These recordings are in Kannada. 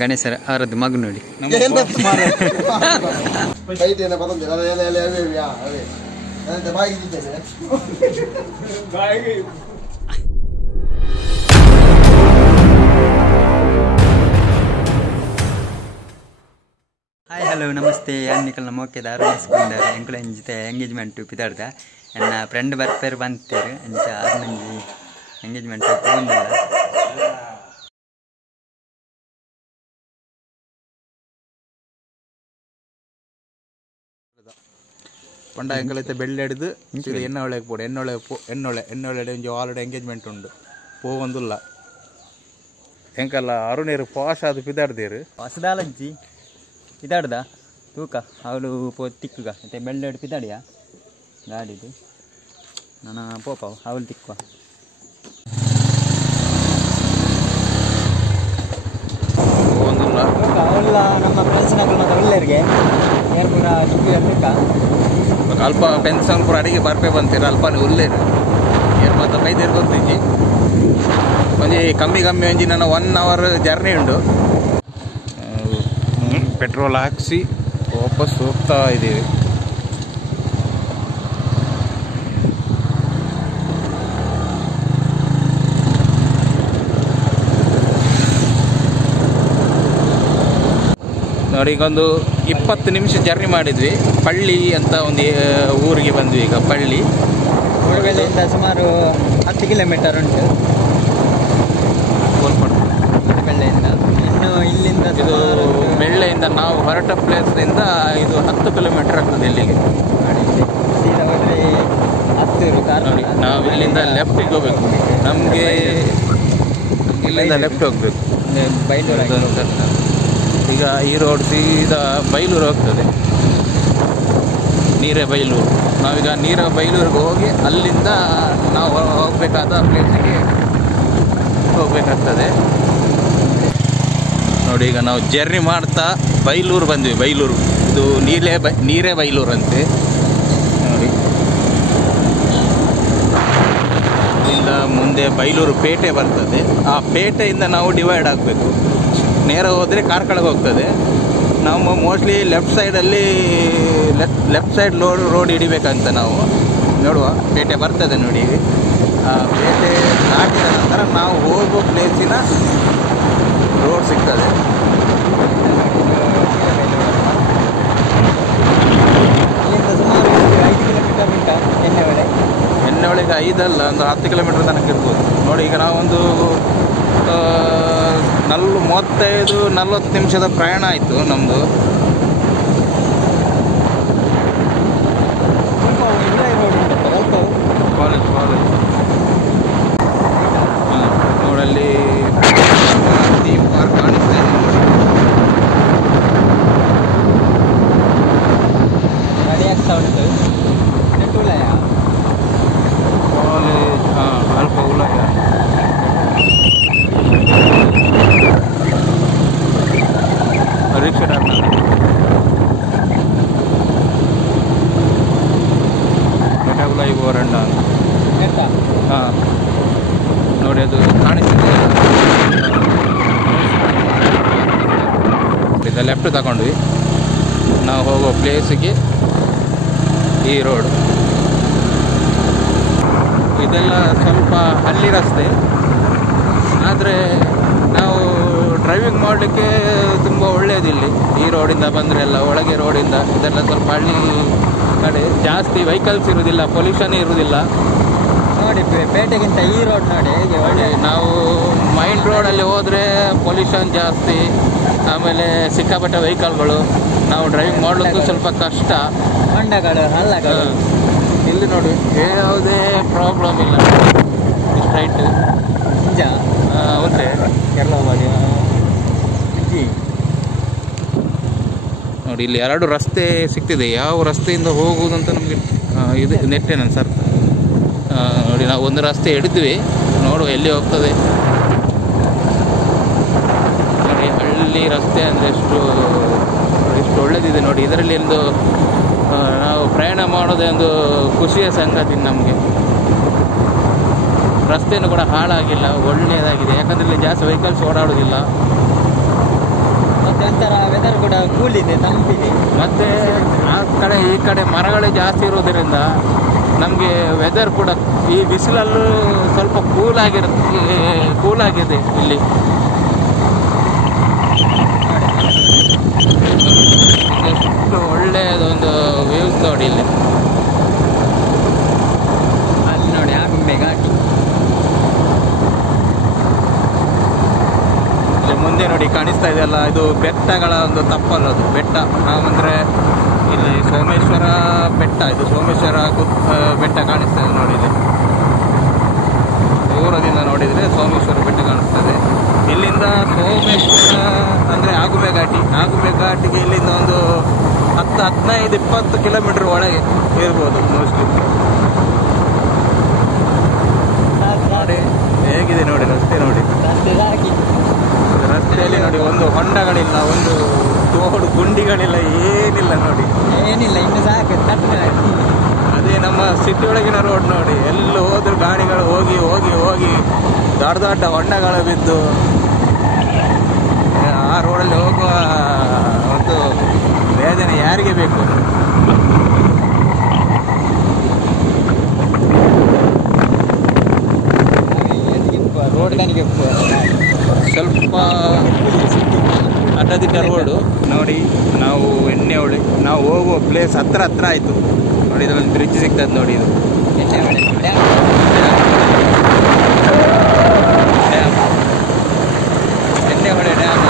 ಗಣೇಶರ ಅವರದ್ದು ಮಗು ನೋಡಿ. ಹಾಯ್ ಹಲೋ ನಮಸ್ತೆ. ಯಾನ್ನಿಕಲ್ನ ಮೋಕೆದ ಆರೋಗ್ಯಸ್ಕೊಂಡಾರೆ ಎಂಕುಲ ಜೊತೆ ಎಂಗೇಜ್ಮೆಂಟ್ ಪಿದಾಡ್ದ ನನ್ನ ಫ್ರೆಂಡ್ ಬರ್ತಾರೆ ಬಂತಾರೆ ಅಂಚ ಆರು ಮಂದಿ ಎಂಗೇಜ್ಮೆಂಟ್ ತಗೊಂಡಿಲ್ಲ. ಪಂಡ ಎಂಕಲೈತೆ ಬೆಳ್ಳೆಡ್ದು ಎಣ್ಣೆ ಒಳಗೆ ಪೋಡು ಎಣ್ಣೊಳೆ ಒಂಜಿ ಆಲ್ರೆಡಿ ಎಂಗೇಜ್ಮೆಂಟ್ ಉಂಡು ಪೋವಂದುಲ್ಲ ಎಂಕಲ್ಲ ಅರುಣೇರು ಪಾಶ್ ಅದು ಪಿದಾಡ್ದೇರು ಹೊಸದಾಲಜ್ಜಿ ಪಿದಾಡ್ದ ತೂಕ ಅವಳು ಪೋ ತಿಕ್ಕುಗ ಮತ್ತೆ ಬೆಳ್ಳೆಡು ಪಿದಾಡಿಯಾ ಗಾಡಿದು ನಾನು ಪೋಪಾವು ಅವಳು ತಿಕ್ಕುವ ಪೋವಂದುಲ್ಲ ಅವಳ ನಮ್ಮ ಫ್ರೆಂಡ್ಸ್ನಾಗ ಒಳ್ಳೆಯರಿಗೆ ಏನು ಪೂರ ತಿಕ್ಕ ಅಲ್ಪ ಪೆನ್ಸನ್ ಪೂರ ಅಡಿಗೆ ಬರ್ಪೆ ಬಂತೀರ ಅಲ್ಪನೇ ಉಲ್ಲೇರು ಏನು ಮತ್ತೆ ಬೈದೇರು ಗೊತ್ತಿಜ್ಜಿ ಒಂಜಿ ಕಮ್ಮಿ ಒಂಜಿ ನನ್ನ 1 hour ಜರ್ನಿ ಉಂಡು. ಪೆಟ್ರೋಲ್ ಹಾಕಿಸಿ ವಾಪಸ್ ಹೋಗ್ತಾ ಇದ್ದೀವಿ. ನೋಡಿ ಈಗೊಂದು 20 ನಿಮಿಷ ಜರ್ನಿ ಮಾಡಿದ್ವಿ. ಪಳ್ಳಿ ಅಂತ ಒಂದು ಊರಿಗೆ ಬಂದ್ವಿ. ಈಗ ಪಳ್ಳಿ ಮೂಡುಬೆಲೆಯಿಂದ ಸುಮಾರು 10 ಕಿಲೋಮೀಟರ್ ಉಂಟು. ಮೂಡುಬೆಲೆಯಿಂದ ಇನ್ನು ಇಲ್ಲಿಂದ ಇದು ಬೆಳ್ಳೆಯಿಂದ ನಾವು ಹೊರಟ ಪ್ಲೇಸ್ನಿಂದ ಇದು 10 ಕಿಲೋಮೀಟರ್ ಆಗ್ತದೆ ಇಲ್ಲಿಗೆ. ಸೀದಾ ಹೋದರೆ 10 ನೋಡಿ ನಾವು ಇಲ್ಲಿಂದ ಲೆಫ್ಟಿಗೆ ಹೋಗ್ಬೇಕು. ನಮಗೆ ಇಲ್ಲಿಂದ ಲೆಫ್ಟ್ ಹೋಗ್ಬೇಕು. ಬೈಲೂರು ಈಗ ಈ ರೋಡ್ ಸೀದಾ ಬೈಲೂರು ಹೋಗ್ತದೆ. ನೀರೇಬೈಲೂರು. ನಾವೀಗ ನೀರೇಬೈಲೂರಿಗೆ ಹೋಗಿ ಅಲ್ಲಿಂದ ನಾವು ಹೋಗಬೇಕಾದ ಪ್ಲೇಸಿಗೆ ಹೋಗ್ಬೇಕಾಗ್ತದೆ. ನೋಡಿ ಈಗ ನಾವು ಜರ್ನಿ ಮಾಡ್ತಾ ಬೈಲೂರು ಬಂದ್ವಿ. ಬೈಲೂರು ಇದು ನೀರೇಬೈಲೂರು ಅಂತೆ. ನೋಡಿ ಇಲ್ಲಿಂದ ಮುಂದೆ ಬೈಲೂರು ಪೇಟೆ ಬರ್ತದೆ. ಆ ಪೇಟೆಯಿಂದ ನಾವು ಡಿವೈಡ್ ಆಗಬೇಕು. ನೇರ ಹೋದರೆ ಕಾರ್ಕಳಕ್ಕೆ ಹೋಗ್ತದೆ. ನಾವು ಮೋಸ್ಟ್ಲಿ ಲೆಫ್ಟ್ ಸೈಡ್ ರೋಡ್ ಹಿಡಿಬೇಕಂತ ನಾವು ನೋಡುವ. ಪೇಟೆ ಬರ್ತದೆ ನೋಡಿ. ಆ ಪೇಟೆ ದಾಟಿದ ನಂತರ ನಾವು ಹೋಗೋ ಪ್ಲೇಸಿನ ರೋಡ್ ಸಿಗ್ತದೆ. ಎಣ್ಣೆ ಒಳಗೆ 5 ಅಲ್ಲ, ಒಂದು 10 ಕಿಲೋಮೀಟರ್ ತನಕ ಇರ್ಬೋದು. ನೋಡಿ ಈಗ ನಾವೊಂದು 35-40 ನಿಮಿಷದ ಪ್ರಯಾಣ ಆಯಿತು ನಮ್ಮದು. ಕಾಲೇಜ್ ನೋಡಲ್ಲಿ ಥೀಮ್ ಪಾರ್ಕ್ ಕಾಣಿಸ್ತಾ ಇದೆ. ಗಾಡಿ ಆಗ್ತಾ ಉಂಟು. ಕಾಲೇಜ್ ಅಲ್ಪ ಉಲಯ ರಿಕ್ಷಾ ಬೆಟಗುಲ ಗೋರಂಡ ಹಾಂ ನೋಡಿ ಅದು ಕಾಣಿಸ್ತಿದೆ. ಇದು ಲೆಫ್ಟ್ ತಗೊಂಡ್ವಿ. ನಾವು ಹೋಗೋ ಪ್ಲೇಸಿಗೆ ಈ ರೋಡ್. ಇದೆಲ್ಲ ಸ್ವಲ್ಪ ಹಳ್ಳಿ ರಸ್ತೆ, ಆದರೆ ನಾವು ಡ್ರೈವಿಂಗ್ ಮಾಡಲಿಕ್ಕೆ ತುಂಬ ಒಳ್ಳೆಯದಿಲ್ಲಿ. ಈ ರೋಡಿಂದ ಬಂದರೆ ಎಲ್ಲ ಒಳಗೆ ರೋಡಿಂದ ಇದೆಲ್ಲ ಸ್ವಲ್ಪ ಹಳ್ಳಿ ಕಡೆ, ಜಾಸ್ತಿ ವೆಹಿಕಲ್ಸ್ ಇರುವುದಿಲ್ಲ, ಪೊಲ್ಯೂಷನ್ ಇರುವುದಿಲ್ಲ. ನೋಡಿ ಪೇಟೆಗಿಂತ ಈ ರೋಡ್ ನೋಡಿ ಹೇಗೆ ಒಳ್ಳೆ. ನಾವು ಮೈನ್ ರೋಡಲ್ಲಿ ಹೋದರೆ ಪೊಲ್ಯೂಷನ್ ಜಾಸ್ತಿ, ಆಮೇಲೆ ಸಿಕ್ಕಾಪಟ್ಟೆ ವೆಹಿಕಲ್ಗಳು, ನಾವು ಡ್ರೈವಿಂಗ್ ಮಾಡಲಿಕ್ಕೂ ಸ್ವಲ್ಪ ಕಷ್ಟ. ಹೊಂಡಗಳು ಹಳ್ಳಗಳು. ಇಲ್ಲಿ ನೋಡಿ ಯಾವುದೇ ಪ್ರಾಬ್ಲಮ್ ಇಲ್ಲ. ಸ್ಟ್ರೈಟ್ ನಿಜ ಉಂಟೆ ಎಲ್ಲ ಮಾಡಿ ನೋಡಿ. ಇಲ್ಲಿ 2 ರಸ್ತೆ ಸಿಗ್ತಿದೆ. ಯಾವ ರಸ್ತೆಯಿಂದ ಹೋಗುವುದಂತ ನಮಗೆ ಇದು ನೆಟ್ಟೆ ನನ್ನ ಸರ್. ನೋಡಿ ನಾವು ಒಂದು ರಸ್ತೆ ಹಿಡಿದ್ವಿ, ನೋಡುವ ಎಲ್ಲಿ ಹೋಗ್ತದೆ. ನೋಡಿ ಹಳ್ಳಿ ರಸ್ತೆ ಅಂದರೆ ಎಷ್ಟು ಒಳ್ಳೆದಿದೆ ನೋಡಿ. ಇದರಲ್ಲಿ ಒಂದು ನಾವು ಪ್ರಯಾಣ ಮಾಡೋದೇ ಒಂದು ಖುಷಿಯ ಸಂಗತಿ ನಮಗೆ. ರಸ್ತೆಯೂ ಕೂಡ ಹಾಳಾಗಿಲ್ಲ, ಒಳ್ಳೆಯದಾಗಿದೆ. ಯಾಕಂದರೆ ಇಲ್ಲಿ ಜಾಸ್ತಿ ವೆಹಿಕಲ್ಸ್ ಓಡಾಡೋದಿಲ್ಲ. ಒಂಥರ ವೆದರ್ ಕೂಡ ಕೂಲ್ ಇದೆ, ತಂಪಿದೆ. ಮತ್ತು ಆ ಕಡೆ ಈ ಕಡೆ ಮರಗಳೇ ಜಾಸ್ತಿ ಇರೋದರಿಂದ ನಮಗೆ ವೆದರ್ ಕೂಡ ಈ ಬಿಸಿಲಲ್ಲೂ ಸ್ವಲ್ಪ ಕೂಲಾಗಿದೆ ಇಲ್ಲಿ. ಎಷ್ಟು ಒಳ್ಳೆಯದೊಂದು ವ್ಯೂಸ್ ನೋಡಿ ಇಲ್ಲಿ. ಅಲ್ಲಿ ನೋಡಿ ಆಗುಂಬೆ ಘಾಟಿ. ಇಲ್ಲಿ ಮುಂದೆ ನೋಡಿ ಕಾಣಿಸ್ತಾ ಇದೆಯಲ್ಲ, ಇದು ಬೆಟ್ಟಗಳ ಒಂದು ತಪ್ಪಲ್ಲ, ಅದು ಬೆಟ್ಟ. ನಾವಂದರೆ ಇಲ್ಲಿ ಸೋಮೇಶ್ವರ ಬೆಟ್ಟ, ಇದು ಸೋಮೇಶ್ವರ ಬೆಟ್ಟ ಕಾಣಿಸ್ತಾ ಇದೆ ನೋಡಿ. ಇಲ್ಲಿ ದೂರದಿಂದ ನೋಡಿದರೆ ಸೋಮೇಶ್ವರ ಬೆಟ್ಟ ಕಾಣಿಸ್ತದೆ. ಇಲ್ಲಿಂದ ಸೋಮೇಶ್ವರ ಅಂದರೆ ಆಗುಂಬೆ ಘಾಟಿಗೆ ಇಲ್ಲಿಂದ ಒಂದು 10-15-20 ಕಿಲೋಮೀಟರ್ ಒಳಗೆ ಇರ್ಬೋದು ಮೋಸ್ಟ್ಲಿ. ನೋಡಿ ಹೇಗಿದೆ ನೋಡಿ ರಸ್ತೆ, ನೋಡಿ ರಸ್ತೆಯಲ್ಲಿ ನೋಡಿ ಒಂದು ಹೊಂಡಗಳಿಲ್ಲ, ಒಂದು ತೋಡು ಗುಂಡಿಗಳಿಲ್ಲ, ಏನಿಲ್ಲ ನೋಡಿ, ಏನಿಲ್ಲ. ಇನ್ನು ಸಾಕು ಅದೇ ನಮ್ಮ ಸಿಟಿ ಒಳಗಿನ ರೋಡ್ ನೋಡಿ. ಎಲ್ಲ ಹೋದ್ರು ಗಾಡಿಗಳು ಹೋಗಿ ಹೋಗಿ ಹೋಗಿ ದೊಡ್ಡ ದೊಡ್ಡ ಹೊಂಡಗಳು ಬಿದ್ದು. ಆ ರೋಡಲ್ಲಿ ಹೋಗುವ ಒಂದು ವೇದನೆ ಯಾರಿಗೆ ಬೇಕು? ಸ್ವಲ್ಪ ಅಡ್ಡದಿಡ್ಡ ರೋಡು ನೋಡಿ. ನಾವು ಎಣ್ಣೆಹೊಳೆ ನಾವು ಹೋಗುವ ಪ್ಲೇಸ್ ಹತ್ರ ಆಯಿತು ನೋಡಿ. ಇದೊಂದು ಬ್ರಿಡ್ಜ್ ಸಿಗ್ತದೆ ನೋಡಿ. ಇದು ಎಣ್ಣೆಹೊಳೆ ಡ್ಯಾಮ್.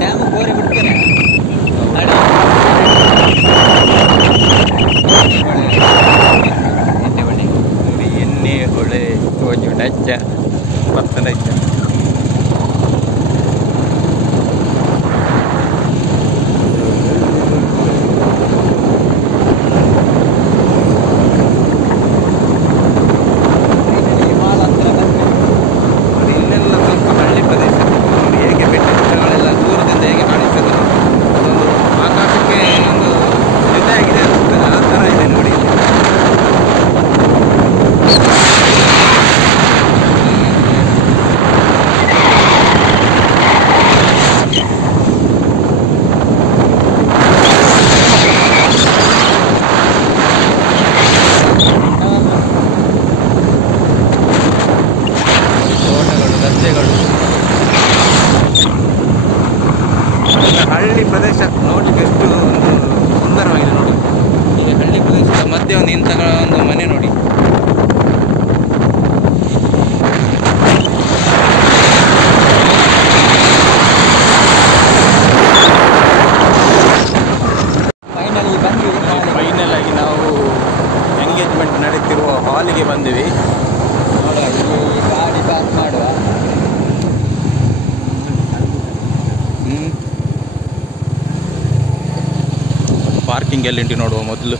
ಡ್ಯಾಮ್ ಗೋರಿ ಬಿಡ್ತಾರೆ. ಎಣ್ಣೆಹೊಳೆ ತೋಜು ನಜ್ಜ ಪತ್ತ ನಜ್ಜ. ಇನ್ನೆಲ್ಲ ಸ್ವಲ್ಪ ಹಳ್ಳಿ ಪ್ರದೇಶ ನೋಡಿ, ಹೇಗೆ ಬೆಟ್ಟ ಗುಡ್ಡಗಳೆಲ್ಲ ದೂರದಿಂದ ಹೇಗೆ ಕಾಣಿಸ್ತದೆ. ಅದೊಂದು ಆಕಾಶಕ್ಕೆ ಒಂದು ಜೊತೆಯಾಗಿದೆ ಅನಿಸ್ತದೆ, ಆ ಥರ ಇದೆ ನೋಡಿ. ಹಳ್ಳಿ ಪ್ರದೇಶ ನೋಡ್ಲಿಕ್ಕೆ ಎಷ್ಟು ಒಂದು ಸುಂದರವಾಗಿದೆ ನೋಡಿ. ಈ ಹಳ್ಳಿ ಪ್ರದೇಶದ ಮಧ್ಯೆ ಒಂದು ಇಂತಹ ಒಂದು ಮನೆ ನೋಡಿ. ಫೈನಲ್ ಆಗಿ ನಾವು ಎಂಗೇಜ್ಮೆಂಟ್ ನಡೀತಿರುವ ಹಾಲಿಗೆ ಬಂದಿವಿ. ನೋಡುವ, ಈ ಗಾಡಿ ಪಾಸ್ ಮಾಡುವ. ಪಾರ್ಕಿಂಗ್ ಎಲ್ಲಿ ಉಂಟು ನೋಡುವ ಮೊದಲು.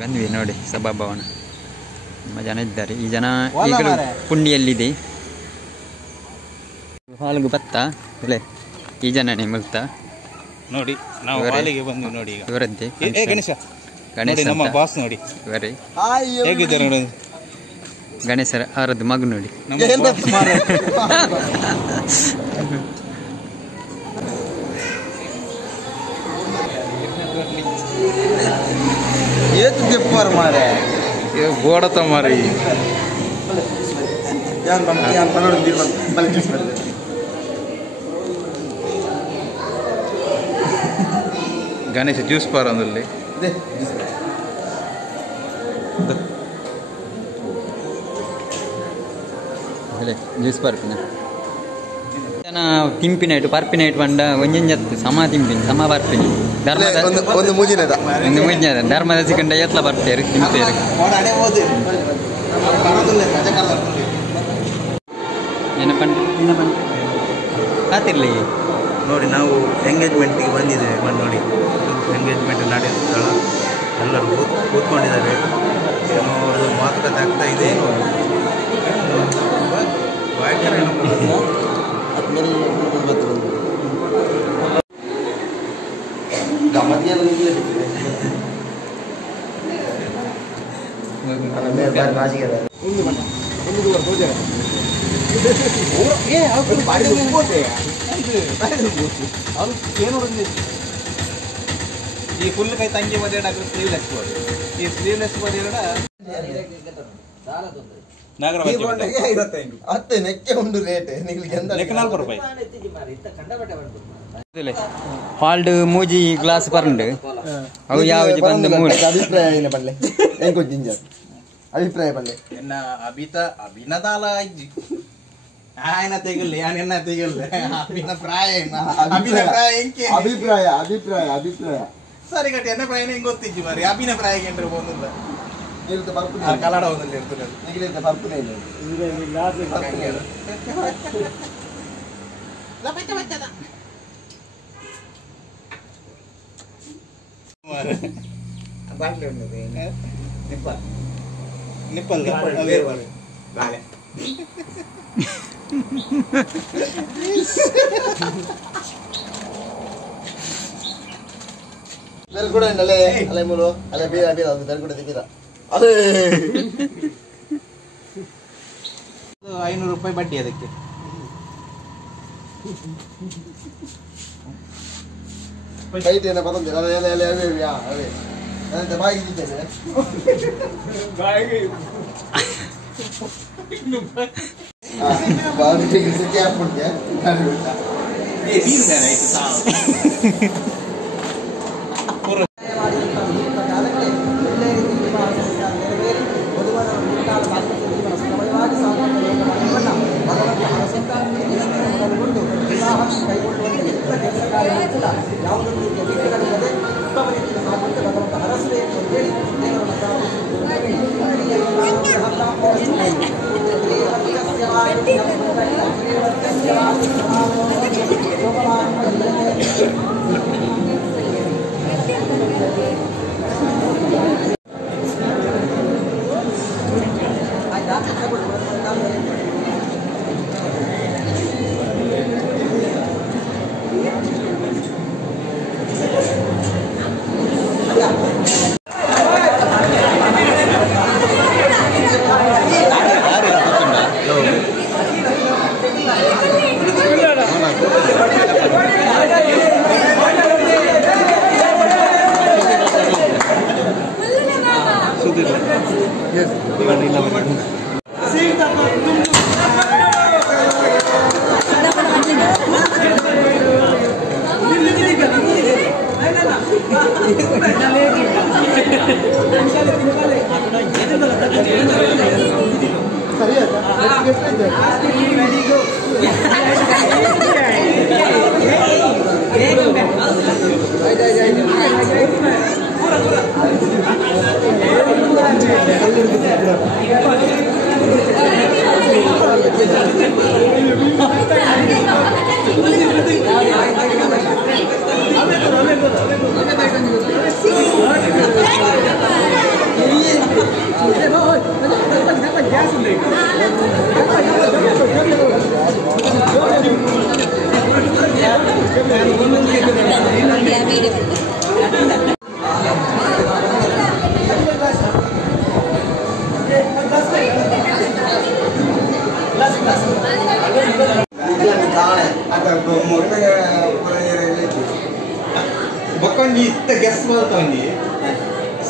ಬಂದ್ವಿ ನೋಡಿ ಸಭಾಭವನ. ತುಂಬ ಜನ ಇದ್ದಾರೆ. ಈ ಜನ ಈಗಲೂ ಪುಂಡಿಯಲ್ಲಿದೆ. ಹಾಲ್ಗೂ ಬತ್ತ ಒಳ್ಳೆ ಈ ಜನನೇ ಮುಗ್ತಾ ನೋಡಿ. ನಾವು ಹಾಲಿಗೆ ಬಂದ್ವಿ ನೋಡಿ. ಈಗ ಇವರದ್ದೇ ಗಣೇಶ ನಮ್ಮ ಬಾಸ್ ನೋಡಿ. ಇವರೇ ಹೇಗಿದ್ದಾರೆ ನೋಡಿ. ಗಣೇಶರ ಅವರದ್ದು ಮಗು ನೋಡಿ. ಗೋಡತ ಮಾರಿ ಗಣೇಶ ಜ್ಯೂಸ್ ಪಾರ್ ಅಂದಲ್ಲಿ ಜ್ಯೂಸ್ ಪಾರ್ಪಿನ ಜನ ತಿಂಪಿನೈಟು ಪರ್ಪಿನೈಟು ಪಂಡ ಒಂಜತ್ತು ಸಮ ತಿಂಪಿನಿ ಸಮ ಬರ್ಪಿನಿ ಧರ್ಮದ ಒಂದು ಮುಜಿನದ ಧರ್ಮದ ಸಿಕ್ಕಂಡ ಎತ್ಲ ಬರ್ತಾರೆ ತಿಂಪೇರು ಏನಪ್ಪ ಆತಿರ್ಲಿ ನೋಡಿ. ನಾವು ಎಂಗೇಜ್ಮೆಂಟಿಗೆ ಬಂದಿದ್ದೇವೆ. ಬಂದು ನೋಡಿ, ಎಂಗೇಜ್ಮೆಂಟ್ ನಡೆಯುತ್ತಲ್ಲ, ಎಲ್ಲರೂ ಕೂತ್ಕೊಂಡಿದ್ದಾರೆ. ಏನೋ ಅದು ಮಾತುಕತೆ ಆಗ್ತಾ ಇದೆ. ಈ ಫುಲ್ ಕೈ ತಂಗಿ ಬದಿಯಡ ಸ್ಲೀವ್ಲೆಸ್ ಈ ಸ್ಲೀವ್ಲೆಸ್ ಬದಿಯಡ ಹಾಲ್ಡ್ ಮೂಜಿ ಗ್ಲಾಸ್ ಪರಂಡು ಅವು ಯಾವ ಬಂದ ಮೂರು ಅಭಿಪ್ರಾಯ ಪಲ್ಲೆ ಎನ್ನ ಅಭಿನದಾಲ ಇಜ್ಜಿ ఆయన తెగులే ఆయన తెగులే ಅಭಿಪ್ರಾಯ ಸರಿ ಗಟ್ಟಿ ಎನ್ನ ಪ್ರಾಯ ಹೆಂಗ್ ಗೊತ್ತಿಜ್ಜಿ ಮಾರಿ ಅಭಿನಪ್ರಾಯ ಏನ್ರ ಬಂದಿಲ್ಲ ಕನ್ನಡ ಒಂದಲ್ಲಿ ಇರ್ತದೆ ನಿಪ್ಪಲ್ ಕೂಡ ಅಲೆ ಅಲೆ ಮೂರು ಅಲೆ ಬೀರ ಬೀರ ಅದು ಕೂಡ ದಿಕ್ಕಿದ ಅದೇ 500 ರೂಪಾಯಿ ಬಡ್ಡಿ ಅದಕ್ಕೆ ಕೈಟ್ ಏನ ಬಂದಿಲ್ಲ ಅಲೆ ಅಲೆ ಅಲೆ ಅಲೆ ಅಲೆ ನಾನು ಬಾಯಿಗೆ ಇದ್ದೇನೆ ಬಾಯಿಗೆ ಬಾಯಿಗೆ ಸಿಕ್ಕಿ ಹಾಕ್ಬಿಡ್ತೆ ಏ ಬೀರ್ ಬೇರೆ ಆಯ್ತು ಸಾವು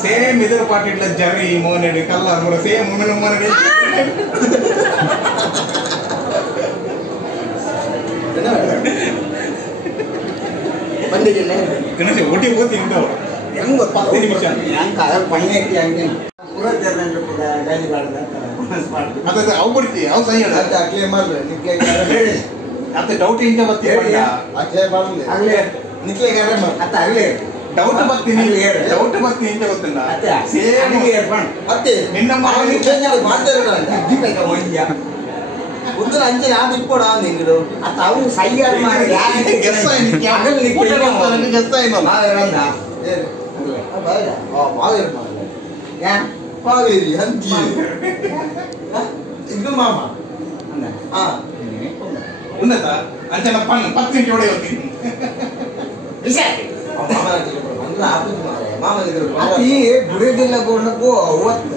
ಸೇಮ್ ಇದರ ಪಾಕೆಟ್ ಜರಿ ಮೋನೆಡಿ ಕಲ್ಲರ್ ಮೂರ ಸೇಮ್ ಮೋನೆಡಿ ಬಂದಿಲ್ಲ ಗಣೇಶ ಒಟ್ಟಿ ಹೋಗ್ತಿ ಇಂದ ಹೆಂಗ್ 10 ನಿಮಿಷ ಹ್ಯಾಂಗ ಪಣ್ಣೆ ಹ್ಯಾಂಗೆ ಪೂರ ಜನ ಗಾಡಿ ಬಾಡದ ಅದ ಅವು ಬಿಡ್ತಿ ಅವು ಸಹಿ ಅದ ಅಕ್ಲೆ ಮಾಡ್ರೆ ನಿಕ್ಕೆ ಹೇಳಿ ಅತ್ತ ಡೌಟ್ ಇಂದ ಬತ್ತಿ ಅಕ್ಲೆ ಮಾಡ್ಲೆ ಆಗ್ಲೇ ನಿಕ್ಕೆ ಗಾರೆ ಮಾಡ ಅತ್ತ ಆಗ್ಲೇ ಡೌಟ್ ಬರ್ತೀನಿ ಡೌಟ್ ಬರ್ತೀನಿ ಅಂತ ಗೊತ್ತಿಲ್ಲ ಸೇಮ್ ಮತ್ತೆ ನಿನ್ನ ಒಂದು ಅಂಚೆ ಯಾವ್ದು ಇಟ್ಕೊಡ ನಿಂಗರು ಅತ್ತ ಅವು ಸೈಯಾಗಿ ಮಾಡಿ ಅಂತಿ ಇದು ಮಾಮ ಉನ್ನತ ಅಂಚನ ಪನ್ 10 ನಿಮಿಷ ಹೊಡೆ ಹೋಗ್ತೀನಿ ಮಾಮ ಗುಡಿದಿಲ್ಲ ಗೋಣಕ್ಕೂ ಅವತ್ತು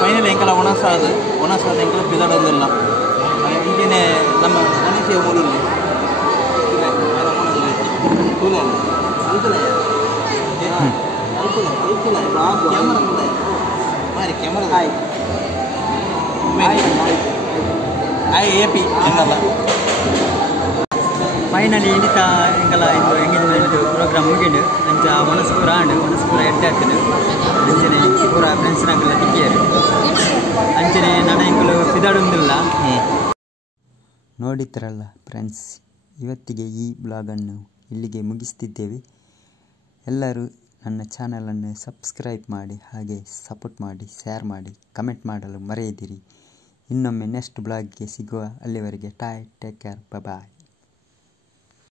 ಫೈನಲಿ ಎಂಕಲ ಒಣಸಾದ ಎಂಕಲ ಪಿದಾಡೋದಿಲ್ಲ ಇಂಜಿನೆ ನಮ್ಮ ಗಣೇಶ ಮೂಲಲ್ಲಿ ಫೈನಲಿ ಇನಿತ ಎಂಕಲ ಇಂದು ಎಂಗೇಜ್ಮೆಂಟ್ ಪ್ರೋಗ್ರಾಮ್ ಮುಗಿಡು ಅಂಚ ಮನಸ್ಪೂರ ಎಡ್ಡಾಡ್ತೇನೆ ಅಂಚನೆ ಪೂರ ಫ್ರೆಂಡ್ಸ್ನಾಗೆಲ್ಲ ತಿಕ್ಕಿಯಾರು ಅಂಚನೆ ನನ್ನ ಎಂಕಲು ಪಿದಾಡೊಂದಿಲ್ಲ. ನೋಡಿದ್ರಲ್ಲ ಫ್ರೆಂಡ್ಸ್, ಇವತ್ತಿಗೆ ಈ ಬ್ಲಾಗನ್ನು ಇಲ್ಲಿಗೆ ಮುಗಿಸ್ತಿದ್ದೇವೆ. ಎಲ್ಲರೂ ನನ್ನ ಚಾನಲನ್ನು ಸಬ್ಸ್ಕ್ರೈಬ್ ಮಾಡಿ, ಹಾಗೆ ಸಪೋರ್ಟ್ ಮಾಡಿ, ಶೇರ್ ಮಾಡಿ, ಕಮೆಂಟ್ ಮಾಡಲು ಮರೆಯದಿರಿ. ಇನ್ನೊಮ್ಮೆ ನೆಕ್ಸ್ಟ್ ಬ್ಲಾಗ್ಗೆ ಸಿಗುವ. ಅಲ್ಲಿವರೆಗೆ ಟೇಕ್ ಕೇರ್, ಬಾಯ್.